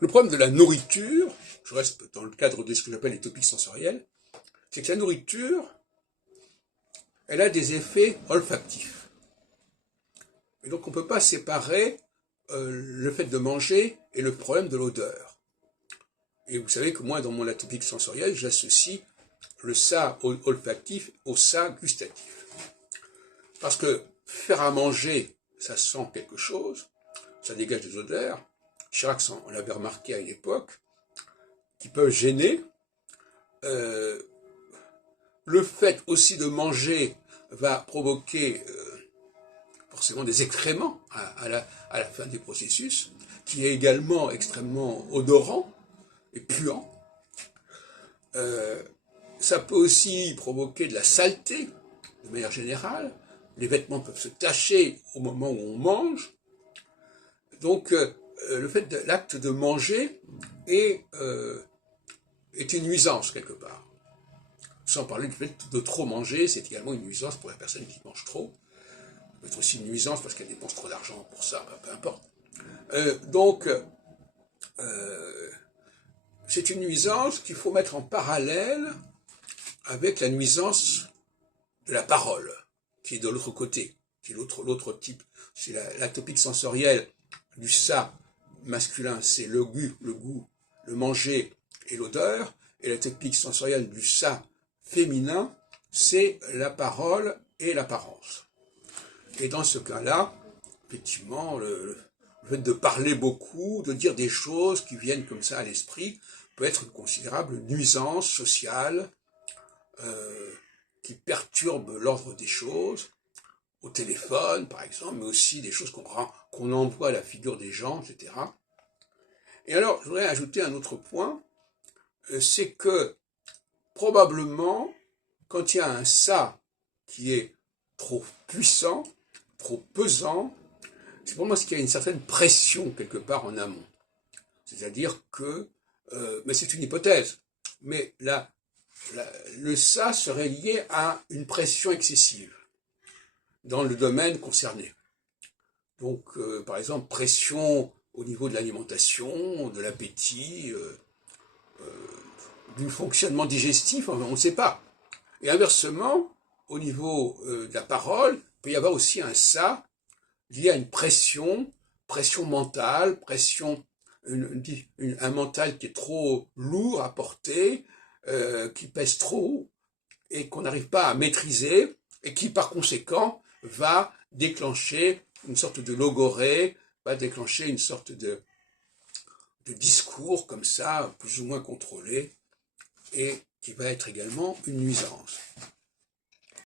Le problème de la nourriture, je reste dans le cadre de ce que j'appelle les topiques sensoriels, c'est que la nourriture, elle a des effets olfactifs. Et donc on ne peut pas séparer le fait de manger et le problème de l'odeur. Et vous savez que moi, dans mon atopique sensoriel, j'associe le ça olfactif au ça gustatif. Parce que faire à manger, ça sent quelque chose, ça dégage des odeurs. Chirac, on l'avait remarqué à une époque, qui peuvent gêner. Le fait aussi de manger va provoquer forcément des excréments à la fin du processus, qui est également extrêmement odorant et puant. Ça peut aussi provoquer de la saleté, de manière générale. Les vêtements peuvent se tacher au moment où on mange. Donc, le fait de l'acte de manger est une nuisance, quelque part. Sans parler du fait de trop manger, c'est également une nuisance pour la personne qui mange trop. Ça peut être aussi une nuisance parce qu'elle dépense trop d'argent pour ça, peu importe. Donc, c'est une nuisance qu'il faut mettre en parallèle avec la nuisance de la parole, qui est de l'autre côté, qui est l'autre type. C'est l'atopique sensorielle du ça masculin, c'est le goût, le manger et l'odeur, et l'atopique sensorielle du ça féminin, c'est la parole et l'apparence. Et dans ce cas-là, effectivement, le fait de parler beaucoup, de dire des choses qui viennent comme ça à l'esprit, peut être une considérable nuisance sociale qui perturbe l'ordre des choses, au téléphone par exemple, mais aussi des choses qu'on envoie à la figure des gens, etc. Et alors, je voudrais ajouter un autre point, c'est que probablement, quand il y a un ça qui est trop puissant, trop pesant, c'est pour moi ce qu'il y a une certaine pression quelque part en amont. C'est-à-dire que, mais c'est une hypothèse, mais le ça serait lié à une pression excessive dans le domaine concerné. Donc, par exemple, pression au niveau de l'alimentation, de l'appétit, du fonctionnement digestif, on ne sait pas. Et inversement, au niveau de la parole, il peut y avoir aussi un ça lié à une pression mentale, un mental qui est trop lourd à porter, qui pèse trop et qu'on n'arrive pas à maîtriser et qui par conséquent va déclencher une sorte de logorée, va déclencher une sorte de discours comme ça, plus ou moins contrôlé, et qui va être également une nuisance.